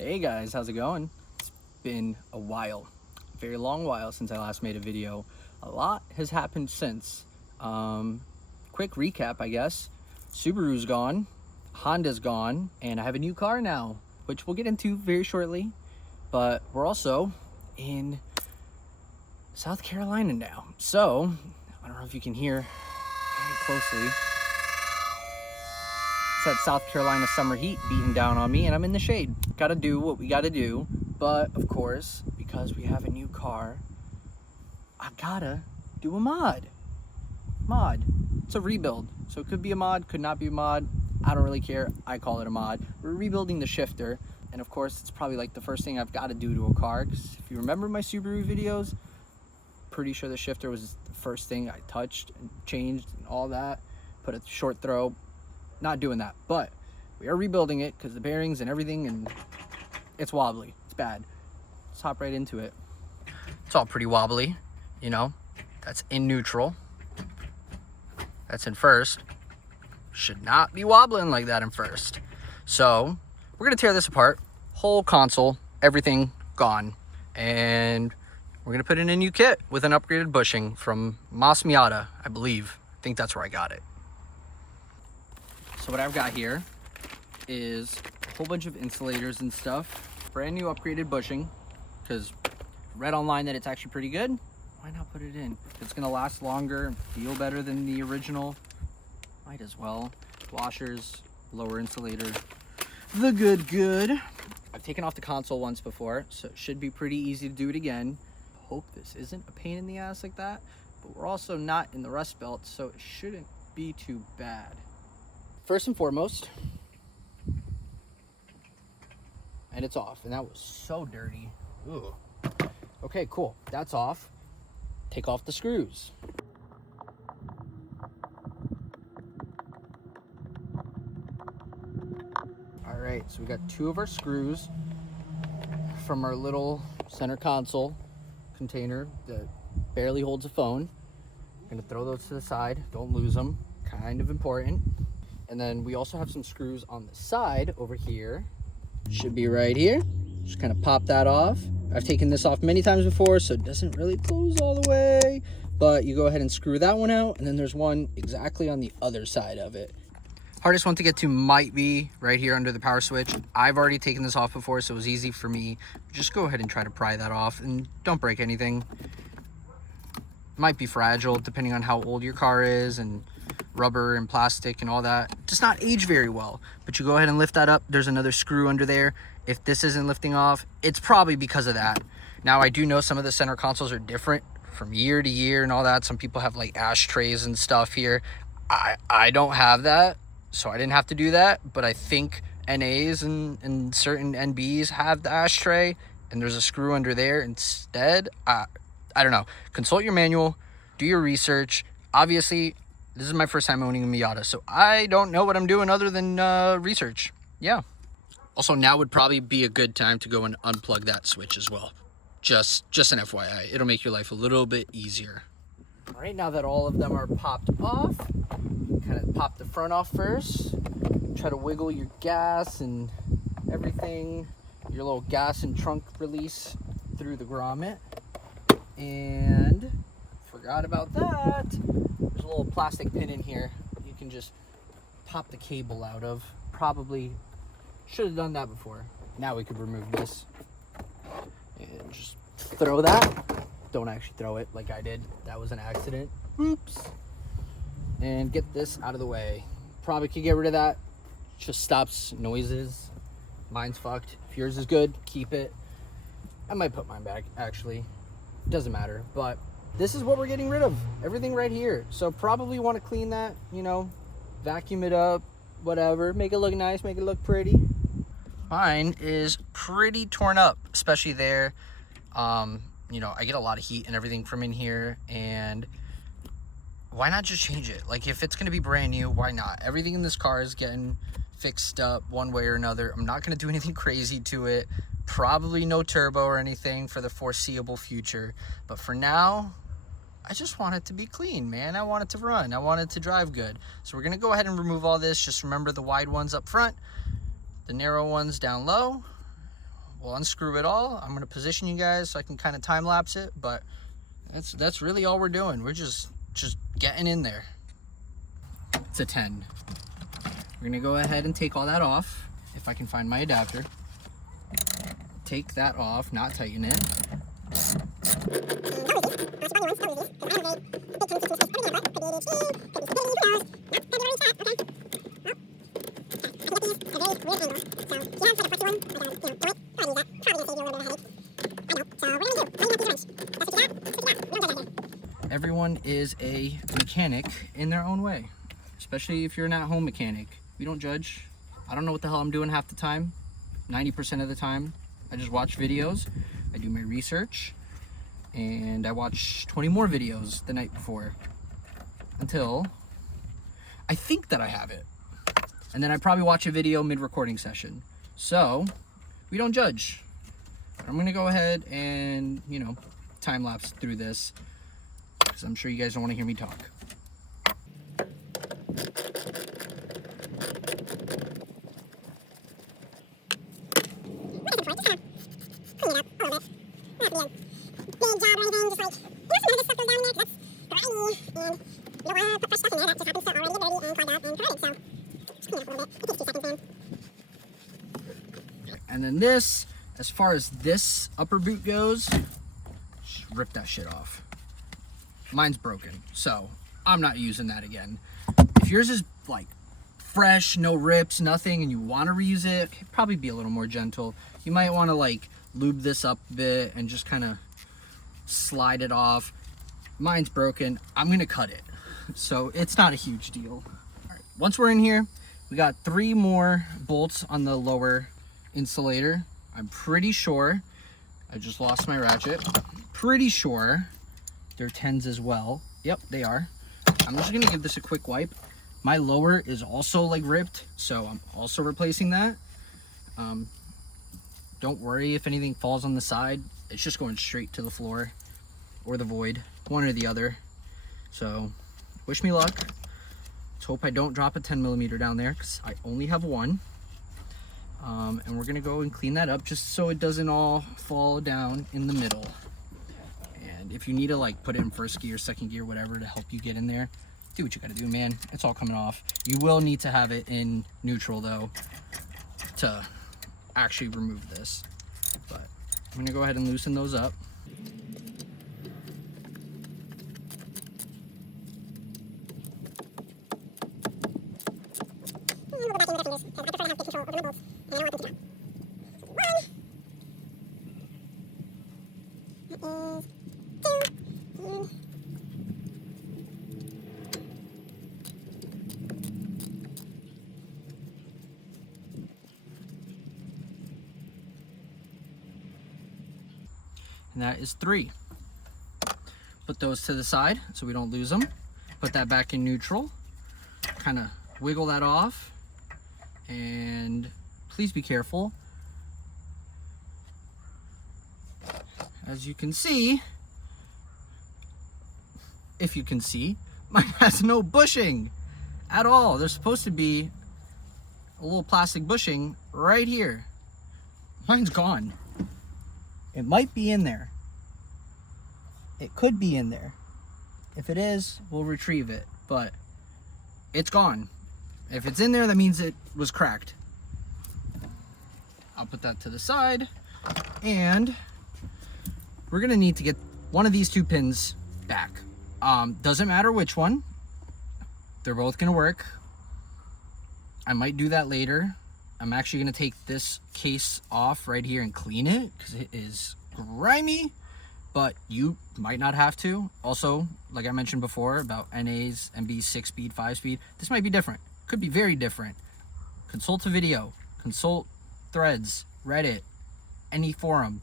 Hey guys, how's it going? It's been a while, a very long while since I last made a video. A lot has happened since. Quick recap, I guess. Subaru's gone, Honda's gone, and I have a new car now, which we'll get into very shortly. But we're also in South Carolina now. So, I don't know if you can hear very closely. It's that South Carolina summer heat beating down on me, and I'm in the shade. Gotta do what we gotta do. But of course, because we have a new car, I gotta do a mod. It's a rebuild. So it could be a mod, could not be a mod. I don't really care. I call it a mod. We're rebuilding the shifter. And of course, it's probably like the first thing I've got to do to a car. Because if you remember my Subaru videos, pretty sure the shifter was the first thing I touched and changed and all that. Put a short throw. Not doing that, but we are rebuilding it because the bearings and everything, and it's wobbly. It's bad. Let's hop right into it. It's all pretty wobbly, you know. That's in neutral. That's in first. Should not be wobbling like that in first. So we're gonna tear this apart. Whole console, everything gone, and we're gonna put in a new kit with an upgraded bushing from MX-5 MIATA, I believe. I think that's where I got it. So what I've got here is a whole bunch of insulators and stuff. Brand new upgraded bushing, because read online that it's actually pretty good. Why not put it in? It's gonna last longer and feel better than the original. Might as well. Washers, lower insulator, the good. I've taken off the console once before, so it should be pretty easy to do it again. Hope this isn't a pain in the ass like that, but we're also not in the rust belt, so it shouldn't be too bad. First and foremost, and it's off, and that was so dirty. Ooh. Okay, cool, that's off. Take off the screws. All right, so we got two of our screws from our little center console container that barely holds a phone. I'm gonna throw those to the side, don't lose them, kind of important. And then we also have some screws on the side over here. Should be right here. Just kind of pop that off. I've taken this off many times before, so it doesn't really close all the way. But you go ahead and screw that one out, and then there's one exactly on the other side of it. Hardest one to get to might be right here under the power switch. I've already taken this off before, so it was easy for me. Just go ahead and try to pry that off, and don't break anything. Might be fragile depending on how old your car is, and rubber and plastic and all that does not age very well. But you go ahead and lift that up. There's another screw under there. If this isn't lifting off, it's probably because of that. Now I do know some of the center consoles are different from year to year and all that. Some people have like ashtrays and stuff here. I don't have that, so I didn't have to do that. But I think NAs and certain NBs have the ashtray, and there's a screw under there instead. I don't know. Consult your manual, do your research. Obviously, this is my first time owning a Miata, so I don't know what I'm doing other than research. Yeah. Also, now would probably be a good time to go and unplug that switch as well. Just an FYI. It'll make your life a little bit easier. All right, now that all of them are popped off, kind of pop the front off first. Try to wiggle your gas and everything, your little gas and trunk release through the grommet. And forgot about that. There's a little plastic pin in here you can just pop the cable out of. Probably should have done that before. Now we could remove this and just throw that. Don't actually throw it like I did. That was an accident. Oops. And get this out of the way. Probably could get rid of that. Just stops noises. Mine's fucked. If yours is good, keep it. I might put mine back, actually. Doesn't matter, but this is what we're getting rid of. Everything right here. So probably want to clean that, you know, vacuum it up, whatever. Make it look nice, make it look pretty. Mine is pretty torn up, especially there. You know, I get a lot of heat and everything from in here, and why not just change it? Like, if it's going to be brand new, why not? Everything in this car is getting fixed up one way or another. I'm not going to do anything crazy to it. Probably no turbo or anything for the foreseeable future. But for now, I just want it to be clean, man. I want it to run. I want it to drive good. So we're going to go ahead and remove all this. Just remember the wide ones up front, the narrow ones down low. we'll unscrew it all. I'm gonna position you guys so I can kind of time lapse it, but that's really all we're doing. We're just getting in there. It's a 10. We're gonna go ahead and take all that off. If I can find my adapter. Take that off, not tighten it. Everyone is a mechanic in their own way, especially if you're an at-home mechanic. We don't judge. I don't know what the hell I'm doing half the time. 90% of the time, I just watch videos, I do my research, and I watch 20 more videos the night before until I think that I have it. And then I probably watch a video mid-recording session. So, we don't judge. I'm gonna go ahead and, you know, time lapse through this, because I'm sure you guys don't want to hear me talk. And then this, as far as this upper boot goes, just rip that shit off. Mine's broken, so I'm not using that again. If yours is like fresh, no rips, nothing, and you want to reuse it, probably be a little more gentle. You might want to like lube this up a bit and just kind of slide it off. Mine's broken. I'm gonna cut it, so it's not a huge deal. All right, once we're in here, we got 3 more bolts on the lower insulator. I'm pretty sure, I just lost my ratchet. Pretty sure they're 10s as well. Yep, they are. I'm just gonna give this a quick wipe. My lower is also like ripped, so I'm also replacing that. Don't worry if anything falls on the side. It's just going straight to the floor or the void, one or the other. So wish me luck. Let's hope I don't drop a 10mm down there, because I only have one. And we're gonna go and clean that up just so it doesn't all fall down in the middle. And if you need to like put it in first gear, second gear, whatever, to help you get in there, do what you gotta do, man. It's all coming off. You will need to have it in neutral though to actually remove this. But I'm gonna go ahead and loosen those up. And that is 3. Put those to the side so we don't lose them. Put that back in neutral. Kind of wiggle that off. And please be careful. As you can see, if you can see, mine has no bushing at all. There's supposed to be a little plastic bushing right here. Mine's gone. It might be in there. It could be in there. If it is, we'll retrieve it, but it's gone. If it's in there, that means it was cracked. I'll put that to the side, and we're gonna need to get one of these 2 pins back. Doesn't matter which one. They're both gonna work. I might do that later. I'm actually gonna take this case off right here and clean it because it is grimy, but you might not have to. Also, like I mentioned before about NAs, MBs, 6-speed, 5-speed, this might be different. Could be very different. Consult a video, consult threads, Reddit, any forum.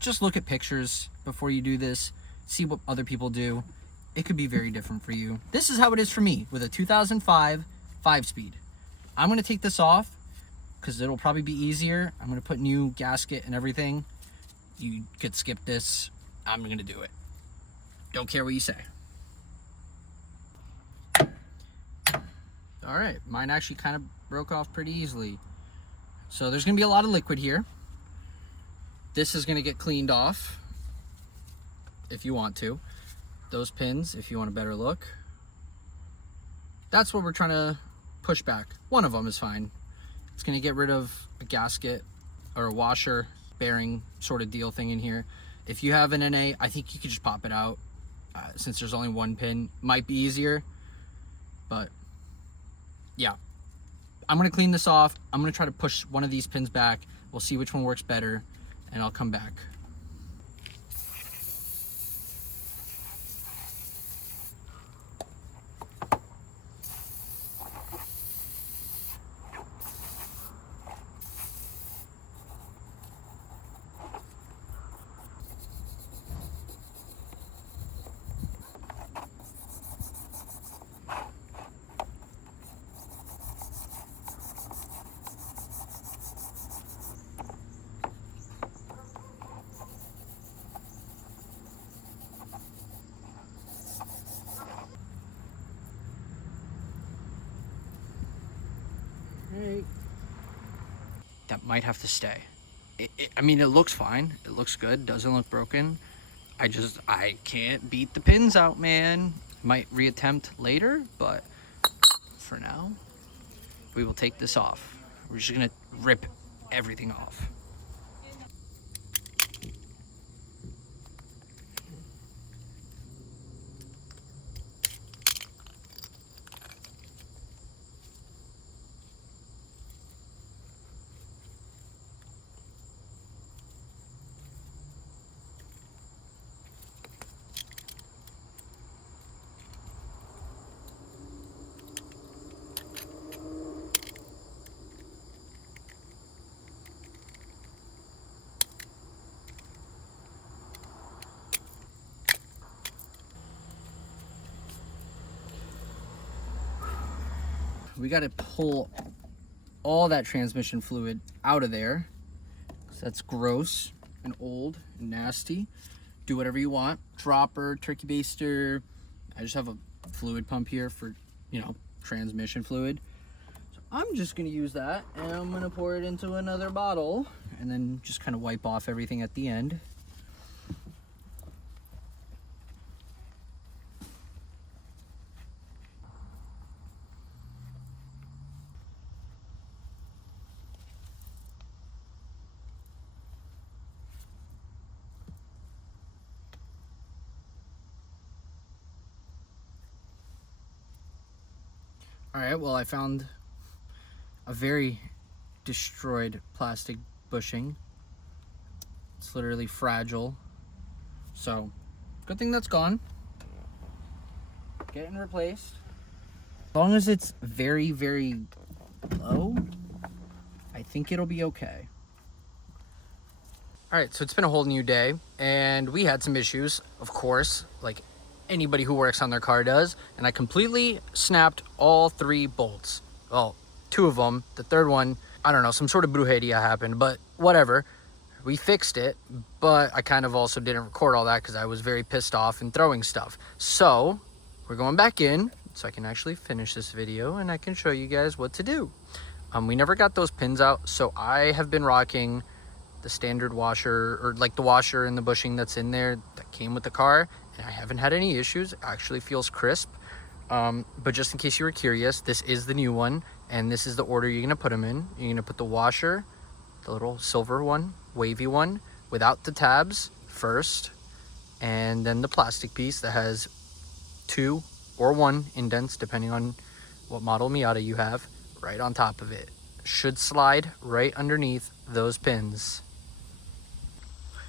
Just look at pictures before you do this. See what other people do. It could be very different for you. This is how it is for me with a 2005 5-speed. I'm gonna take this off because it'll probably be easier. I'm gonna put new gasket and everything. You could skip this. I'm gonna do it. Don't care what you say. All right, mine actually kind of broke off pretty easily. So there's gonna be a lot of liquid here. This is going to get cleaned off if you want to. Those pins, if you want a better look. That's what we're trying to push back. One of them is fine. It's going to get rid of a gasket or a washer bearing sort of deal thing in here. If you have an NA, I think you could just pop it out. Since there's only one pin, might be easier. But yeah, I'm going to clean this off. I'm going to try to push one of these pins back. We'll see which one works better, and I'll come back. That might have to stay. I mean, it looks fine. It looks good. Doesn't look broken. I can't beat the pins out, man. Might reattempt later, but for now, we will take this off. We're just gonna rip everything off. We got to pull all that transmission fluid out of there. That's gross and old and nasty. Do whatever you want. Dropper, turkey baster. I just have a fluid pump here for, you know, transmission fluid. So I'm just going to use that, and I'm going to pour it into another bottle and then just kind of wipe off everything at the end. All right, well, I found a very destroyed plastic bushing. It's literally fragile. So, good thing that's gone. Getting replaced. As long as it's very, very low, I think it'll be okay. All right, so it's been a whole new day, and we had some issues, of course, like anybody who works on their car does, and I completely snapped all 3 bolts. Well, 2 of them. The third one, I don't know, some sort of brujeria happened, but whatever. We fixed it, but I kind of also didn't record all that because I was very pissed off and throwing stuff. So we're going back in so I can actually finish this video and I can show you guys what to do. We never got those pins out, so I have been rocking the standard washer, or like the washer and the bushing that's in there that came with the car, and I haven't had any issues. It actually feels crisp. But just in case you were curious, this is the new one, and this is the order you're gonna put them in. You're gonna put the washer, the little silver one, wavy one, without the tabs first, and then the plastic piece that has 2 or 1 indents, depending on what model Miata you have, right on top of it. Should slide right underneath those pins.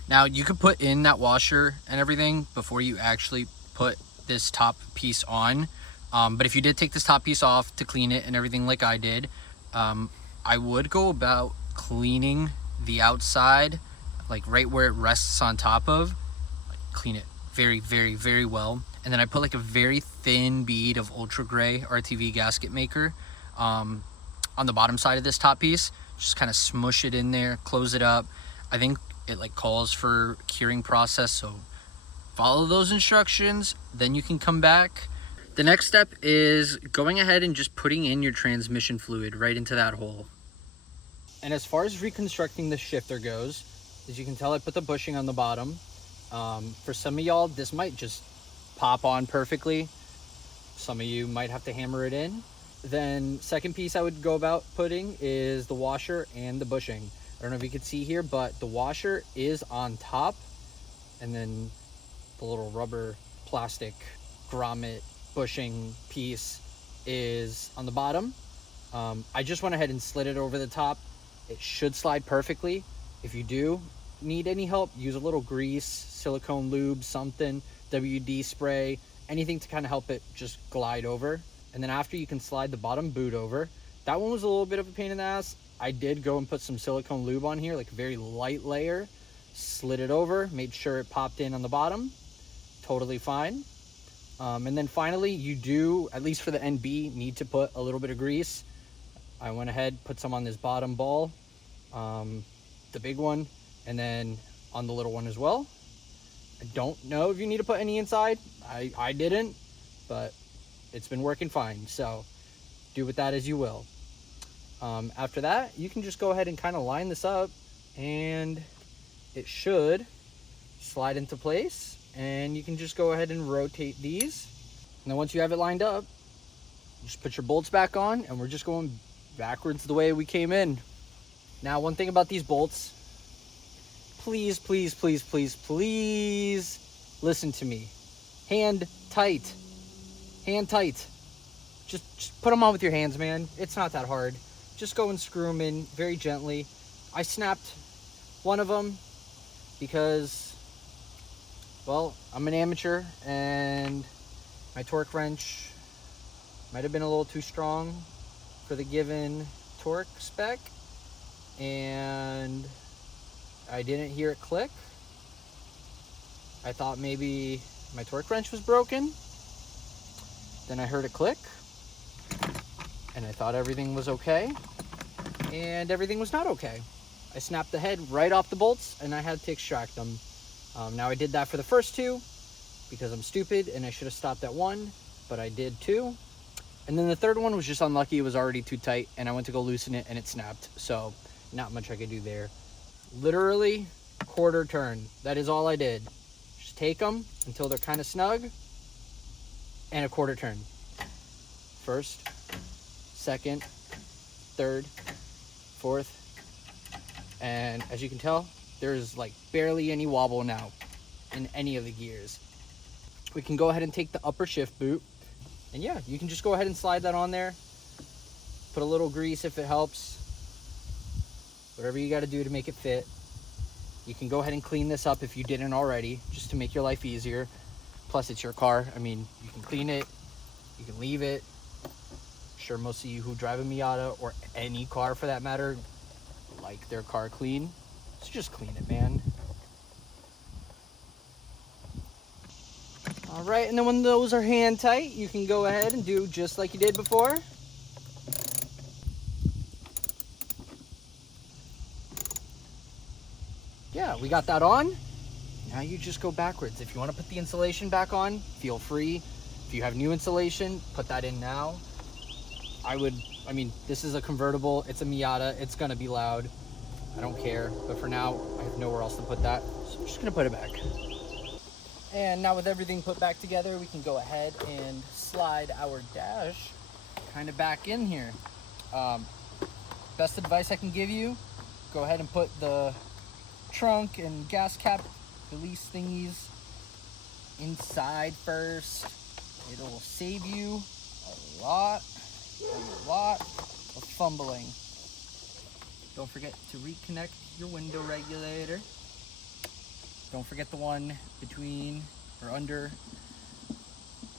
Now, you could put in that washer and everything before you actually put this top piece on. But if you did take this top piece off to clean it and everything like I did, I would go about cleaning the outside, like right where it rests on top of. Like, clean it very, very, very well. And then I put like a very thin bead of ultra gray RTV gasket maker on the bottom side of this top piece. Just kind of smush it in there, close it up. I think it like calls for curing process, so follow those instructions, then you can come back. The next step is going ahead and just putting in your transmission fluid right into that hole. And as far as reconstructing the shifter goes, As you can tell, I put the bushing on the bottom. For some of y'all, this might just pop on perfectly. Some of you might have to hammer it in. Then second piece I would go about putting is the washer and the bushing. I don't know if you can see here, but the washer is on top, and then the little rubber plastic grommet bushing piece is on the bottom. I just went ahead and slid it over the top. It should slide perfectly. If you do need any help, use a little grease, silicone lube, something, WD spray, anything to kind of help it just glide over. And then after, you can slide the bottom boot over. That one was a little bit of a pain in the ass. I did go and put some silicone lube on here, like a very light layer, slid it over, made sure it popped in on the bottom. Totally fine. And then finally, you do, at least for the NB, need to put a little bit of grease. I went ahead, put some on this bottom ball, the big one, and then on the little one as well. I don't know if you need to put any inside. I didn't, but it's been working fine. So do with that as you will. After that, you can just go ahead and kind of line this up, and it should slide into place. And you can just go ahead and rotate these. And then once you have it lined up, just put your bolts back on, and we're just going backwards the way we came in. Now, one thing about these bolts, please, please, please, please, please listen to me. Hand tight. Hand tight. Just put them on with your hands, man. It's not that hard. Just go and screw them in very gently. I snapped one of them because, well, I'm an amateur and my torque wrench might have been a little too strong for the given torque spec, and I didn't hear it click. I thought maybe my torque wrench was broken. Then I heard it click, and I thought everything was okay, and everything was not okay. I snapped the head right off the bolts, and I had to extract them. Now, I did that for the first two because I'm stupid and I should have stopped at one, but I did two. And then the third one was just unlucky. It was already too tight, and I went to go loosen it and it snapped. So not much I could do there. Literally quarter turn. That is all I did. Just take them until they're kind of snug, and a quarter turn. First, second, third, fourth. And as you can tell, there's like barely any wobble now in any of the gears. We can go ahead and take the upper shift boot, and yeah, you can just go ahead and slide that on there. Put a little grease if it helps. Whatever you got to do to make it fit. You can go ahead and clean this up if you didn't already, just to make your life easier. Plus, it's your car. I mean, you can clean it, you can leave it. I'm sure most of you who drive a Miata, or any car for that matter, like their car clean. So just clean it, man. All right, and then when those are hand tight, you can go ahead and do just like you did before. Yeah, we got that on. Now you just go backwards. If you want to put the insulation back on, feel free. If you have new insulation, put that in now. I mean, this is a convertible, it's a Miata, it's gonna be loud. I don't care, but for now, I have nowhere else to put that, so I'm just gonna put it back. And now with everything put back together, we can go ahead and slide our dash kind of back in here. Best advice I can give you, go ahead and put the trunk and gas cap release thingies inside first. It will save you a lot of fumbling. Don't forget to reconnect your window regulator. Don't forget the one between or under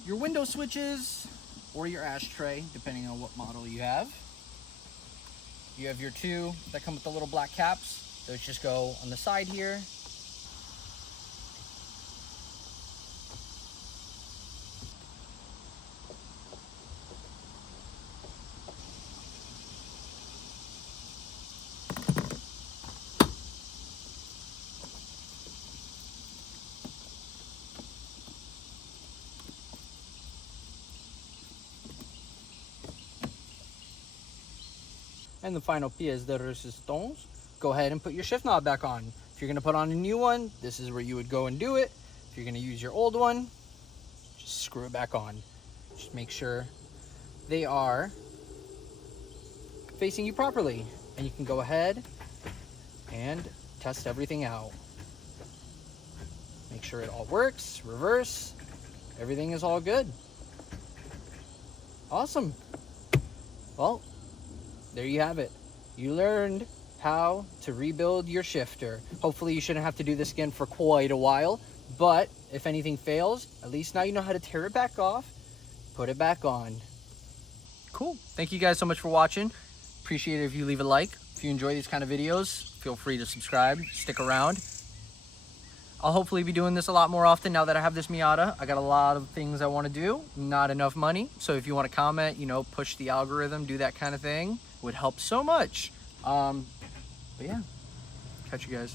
your window switches or your ashtray, depending on what model you have. You have your two that come with the little black caps. Those just go on the side here. And the final pièce de résistance, go ahead and put your shift knob back on. If you're gonna put on a new one, this is where you would go and do it. If you're gonna use your old one, just screw it back on. Just make sure they are facing you properly, and you can go ahead and test everything out. Make sure it all works, reverse, everything is all good. Awesome. Well, there you have it. You learned how to rebuild your shifter. Hopefully you shouldn't have to do this again for quite a while, but if anything fails, at least now you know how to tear it back off, put it back on. Cool. Thank you guys so much for watching. Appreciate it if you leave a like. If you enjoy these kind of videos, feel free to subscribe, stick around. I'll hopefully be doing this a lot more often now that I have this Miata. I got a lot of things I want to do, not enough money. So if you want to comment, you know, push the algorithm, do that kind of thing, would help so much. But yeah, catch you guys.